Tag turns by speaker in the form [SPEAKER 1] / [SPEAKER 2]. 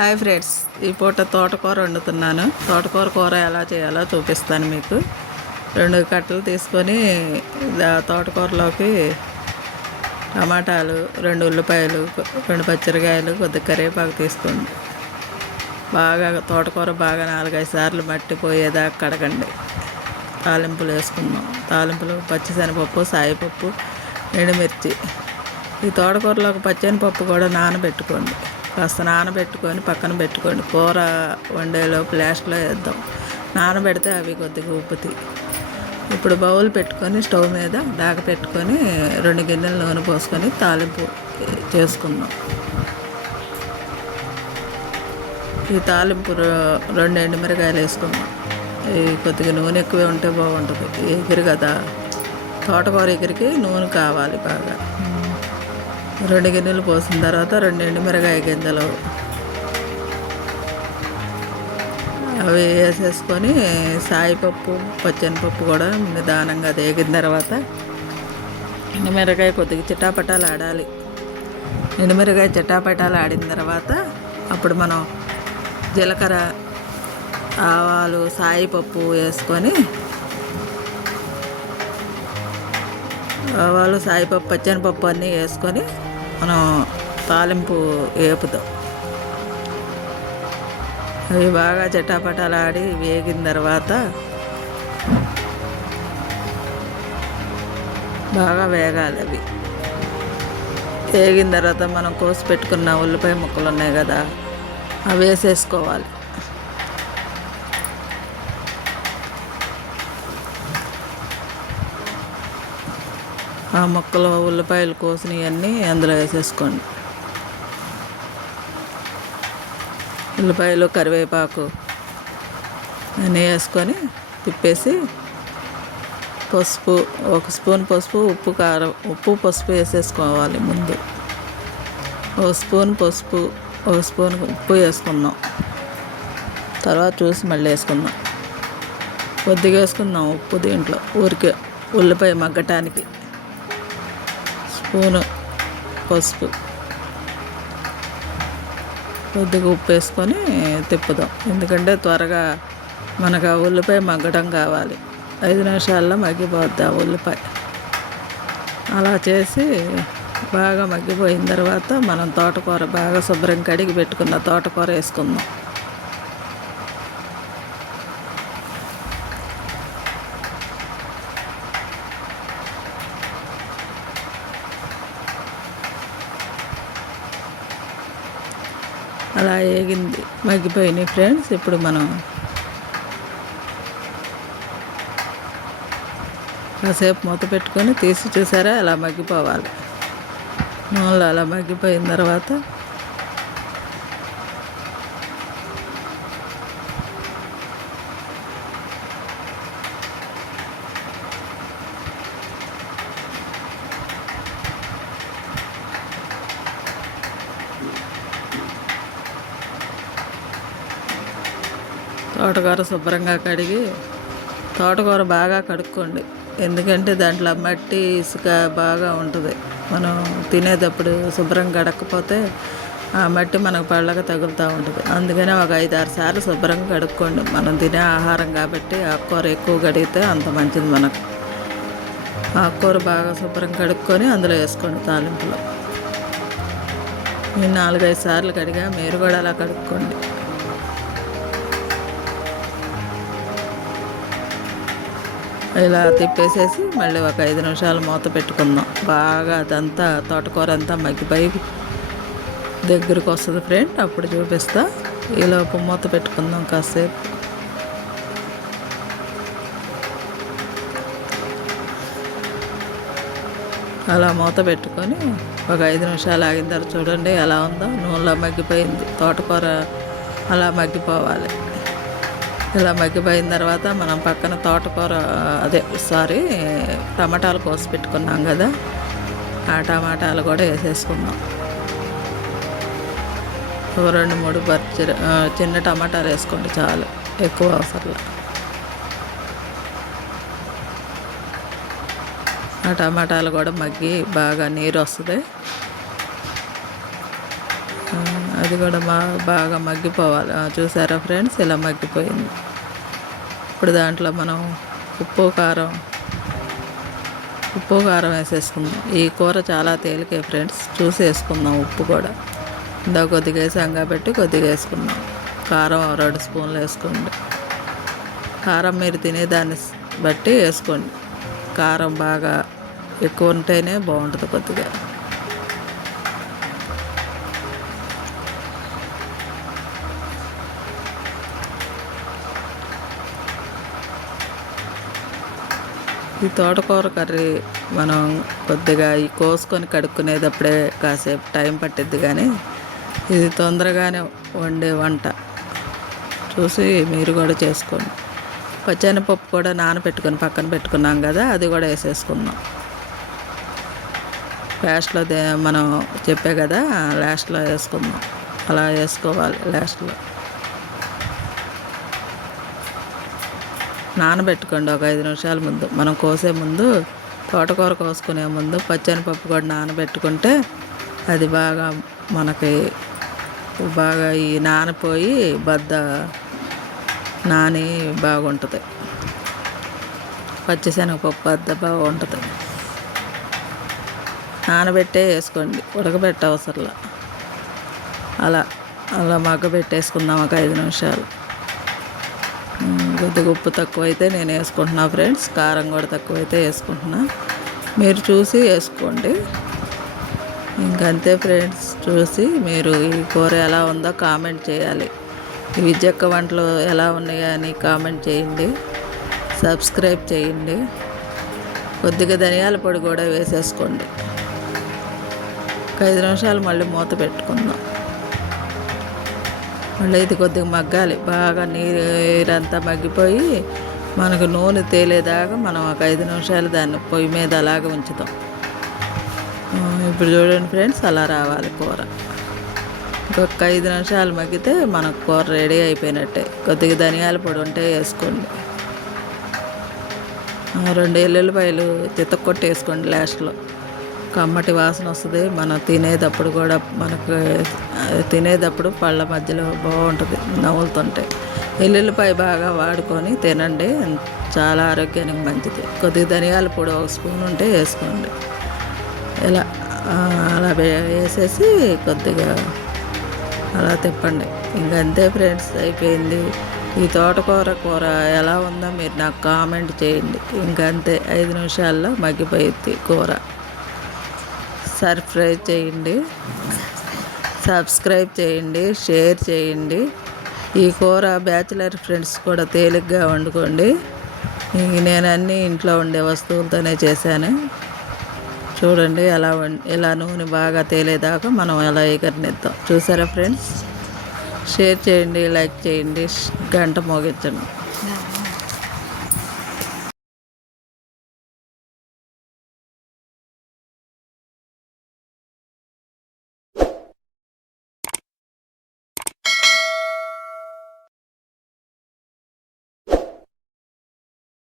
[SPEAKER 1] Hi friends ఈ పూట తోటకూర వండుతున్నాను. తోటకూర కూర ఎలా చేయాలో చూపిస్తాను మీకు. రెండు కట్టలు తీసుకొని తోటకూరలోకి టమాటాలు రెండు ఉల్లిపాయలు రెండు పచ్చిరకాయలు కొద్ది కరివేపాకు తీసుకోండి బాగా తోటకూర బాగా నాలుగైదు సార్లు మట్టి పోయేదాకా కడగండి. తాలింపులు వేసుకుందాం. తాలింపులు పచ్చిశనగపప్పు సాయిపప్పు ఎండుమిర్చి. ఈ తోటకూరలోకి పచ్చనిపప్పు కూడా నానబెట్టుకోండి. కాస్త నానబెట్టుకొని పక్కన పెట్టుకోండి. కూర వండేలోపు లాస్ట్లో వేద్దాం. నానబెడితే అవి కొద్దిగా ఉప్పుతాయి ఇప్పుడు బౌల్ పెట్టుకొని స్టవ్ మీద దాక పెట్టుకొని రెండు గిన్నెలు నూనె పోసుకొని తాలింపు చేసుకుందాం. ఈ తాలింపు రెండు ఎండుమిరకాయలు వేసుకుందాం. ఈ కొద్దిగా నూనె ఎక్కువే ఉంటే బాగుంటుంది. ఎగురు కదా. తోటకూర ఎగిరికి నూనె కావాలి బాగా. రెండు గిన్నెలు పోసిన తర్వాత రెండు ఎండుమిరకాయ గింజలు అవి వేసేసుకొని సాయిపప్పు పచ్చనిపప్పు కూడా నిదానంగా వేగిన తర్వాత ఎండుమిరకాయ కొద్దిగా చిటాపటాలు ఆడాలి. ఎండుమిరకాయ చిటాపటాలు ఆడిన తర్వాత అప్పుడు మనం జీలకర్ర ఆవాలు సాయిపప్పు వేసుకొని ఆవాలు సాయిపప్పు పచ్చనిపప్పు అన్నీ వేసుకొని మనం తాలింపు వేపుతాం. అవి బాగా చటాపటాలాడి వేగిన తర్వాత బాగా వేగాలి అవి. వేగిన తర్వాత మనం కోసి పెట్టుకున్న ఉల్లిపాయ ముక్కలు ఉన్నాయి కదా అవి వేసేసుకోవాలి. ఆ ముక్కలు ఉల్లిపాయలు కోసినవన్నీ అందులో వేసేసుకోండి. ఉల్లిపాయలు కరివేపాకు అన్నీ వేసుకొని తిప్పేసి పసుపు ఒక స్పూన్ పసుపు ఉప్పు కారం ఉప్పు పసుపు వేసేసుకోవాలి ముందు. ఒక స్పూన్ పసుపు ఒక స్పూన్ ఉప్పు వేసుకుందాం. తర్వాత చూసి మళ్ళీ వేసుకుందాం. కొద్దిగా వేసుకుందాం ఉప్పు దీంట్లో ఊరికే ఉల్లిపాయ మగ్గటానికి. స్పూను పసుపు కొద్దిగా ఉప్పు వేసుకొని తిప్పుదాం. ఎందుకంటే త్వరగా మనకు ఆ ఉల్లిపాయ మగ్గడం కావాలి. ఐదు నిమిషాల్లో మగ్గిపోద్ది ఆ ఉల్లిపాయ. అలా చేసి బాగా మగ్గిపోయిన తర్వాత మనం తోటకూర బాగా శుభ్రం కడిగి పెట్టుకున్న తోటకూర వేసుకుందాం. అలా వేగింది మగ్గిపోయినాయి ఫ్రెండ్స్. ఇప్పుడు మనం కాసేపు మూత పెట్టుకొని తీసి చూసారా? అలా మగ్గిపోవాలి. నూనెలో అలా మగ్గిపోయిన తర్వాత తోటకూర శుభ్రంగా కడిగి తోటకూర బాగా కడుక్కోండి. ఎందుకంటే దాంట్లో మట్టి ఇసుక బాగా ఉంటుంది. మనం తినేటప్పుడు శుభ్రంగా కడకపోతే ఆ మట్టి మనకు పళ్ళగా తగులుతూ ఉంటుంది. అందుకనే ఒక ఐదు ఆరు సార్లు శుభ్రంగా కడుక్కోండి. మనం తినే ఆహారం కాబట్టి ఆకుకూర ఎక్కువ కడిగితే అంత మంచిది మనకు. ఆకుకూర బాగా శుభ్రం కడుక్కొని అందులో వేసుకోండి తాలింపులో. నేను నాలుగైదు సార్లు కడిగా మీరు కూడా అలా కడుక్కోండి. ఇలా తిప్పేసేసి మళ్ళీ ఒక ఐదు నిమిషాలు మూత పెట్టుకుందాం బాగా అదంతా తోటకూర అంతా మగ్గిపోయి దగ్గరికి వస్తుంది ఫ్రెండ్ అప్పుడు చూపిస్తా. ఈలోపు మూత పెట్టుకుందాం కాసేపు. అలా మూత పెట్టుకొని ఒక ఐదు నిమిషాలు ఆగిన తర్వాత చూడండి ఎలా ఉందో. నూనెలో మగ్గిపోయింది. తోటకూర అలా మగ్గిపోవాలి. ఇలా మగ్గిపోయిన తర్వాత మనం పక్కన తోటకూర అదే సారీ టమాటాలు కోసి పెట్టుకున్నాం కదా ఆ టమాటాలు కూడా వేసేసుకున్నాం. ఒక రెండు మూడు పచ్చి చిన్న టమాటాలు వేసుకోండి చాలు ఎక్కువ అవసరం ఆ టమాటాలు కూడా మగ్గి బాగా నీరు వస్తుంది అది కూడా మా బాగా మగ్గిపోవాలి. చూసారా ఫ్రెండ్స్? ఇలా మగ్గిపోయింది. ఇప్పుడు దాంట్లో మనం ఉప్పు కారం ఉప్పు కారం వేసేసుకుందాం. ఈ కూర చాలా తేలికే ఫ్రెండ్స్. చూసి వేసుకుందాం ఉప్పు కూడా. ఇందా కొద్దిగా వేసాం కాబట్టి కొద్దిగా వేసుకుందాం. కారం రెండు స్పూన్లు వేసుకోండి. కారం మీరు తినేదాన్ని బట్టి వేసుకోండి. కారం బాగా ఎక్కువ ఉంటేనే బాగుంటుంది కొద్దిగా. ఈ తోటకూర కర్రీ మనం కొద్దిగా ఈ కోసుకొని కడుక్కునేటప్పుడే కాసేపు టైం పట్టిద్ది కానీ ఇది తొందరగానే వండే వంట. చూసి మీరు కూడా చేసుకోండి. పచ్చనిపప్పు కూడా నానబెట్టుకొని పక్కన పెట్టుకున్నాం కదా అది కూడా వేసేసుకున్నాం లాస్ట్లో దే మనం చెప్పే కదా లాస్ట్లో వేసుకుందాం. అలా వేసుకోవాలి లాస్ట్లో. నానబెట్టుకోండి ఒక ఐదు నిమిషాల ముందు. మనం కోసే ముందు తోటకూర కోసుకునే ముందు పచ్చనిపప్పు కూడా నానబెట్టుకుంటే అది బాగా మనకి బాగా ఈ నానిపోయి బద్ద నాని బాగుంటుంది. పచ్చిశనగపప్పు బద్ద బాగుంటుంది. నానబెట్టే వేసుకోండి. ఉడకబెట్ట అవసరంలా అలా అలా మగ్గ పెట్టేసుకుందాం ఒక ఐదు నిమిషాలు. కొద్దిగా ఉప్పు తక్కువ అయితే నేను వేసుకుంటున్నా ఫ్రెండ్స్. కారం కూడా తక్కువ అయితే వేసుకుంటున్నా. మీరు చూసి వేసుకోండి. ఇంకంతే ఫ్రెండ్స్. చూసి మీరు ఈ కూర ఎలా ఉందో కామెంట్ చేయాలి. ఈ విద్యక్క వంటలు ఎలా ఉన్నాయో అని కామెంట్ చేయండి. సబ్స్క్రైబ్ చేయండి. కొద్దిగా ధనియాల పొడి కూడా వేసేసుకోండి. ఒక ఐదు నిమిషాలు మళ్ళీ మూత పెట్టుకుందాం. మళ్ళీ ఇది కొద్దిగా మగ్గాలి. బాగా నీరంతా మగ్గిపోయి మనకు నూనె తేలేదాకా మనం ఒక ఐదు నిమిషాలు దాన్ని పొయ్యి మీద అలాగే ఉంచుతాం. ఇప్పుడు చూడండి ఫ్రెండ్స్ అలా రావాలి కూర. ఇంకొక ఐదు నిమిషాలు మగ్గితే మనకు కూర రెడీ అయిపోయినట్టే. కొద్దిగా ధనియాల పొడి ఉంటే వేసుకోండి. రెండు ఎల్లుల్లిపాయలు చిత్తకొట్టి వేసుకోండి లాస్ట్లో కమ్మటి వాసన వస్తుంది. మనం తినేటప్పుడు కూడా మనకు తినేటప్పుడు పళ్ళ మధ్యలో బాగుంటుంది నవ్వులుతుంటే. ఎల్లుల్లిపాయ బాగా వాడుకొని తినండి. చాలా ఆరోగ్యానికి మంచిది. కొద్దిగా ధనియాల పొడి ఒక స్పూన్ ఉంటే వేసుకోండి. ఇలా అలా వేసేసి కొద్దిగా అలా తిప్పండి. ఇంకంతే ఫ్రెండ్స్ అయిపోయింది. ఈ తోటకూర కూర ఎలా ఉందో మీరు నాకు కామెంట్ చేయండి. ఇంకంతే ఐదు నిమిషాల్లో మగ్గిపోయింది కూర. సర్ప్రైజ్ చేయండి. సబ్స్క్రైబ్ చేయండి షేర్ చేయండి. ఈ కూర బ్యాచిలర్ ఫ్రెండ్స్ కూడా తేలిగ్గా వండుకోండి. నేను అన్నీ ఇంట్లో ఉండే వస్తువులతోనే చేశాను. చూడండి ఎలా వం- ఇలా నూనె బాగా తేలేదాకా మనం ఎలా ఎగరనిద్దాం. చూసారా ఫ్రెండ్స్? షేర్ చేయండి లైక్ చేయండి గంట మోగించండి.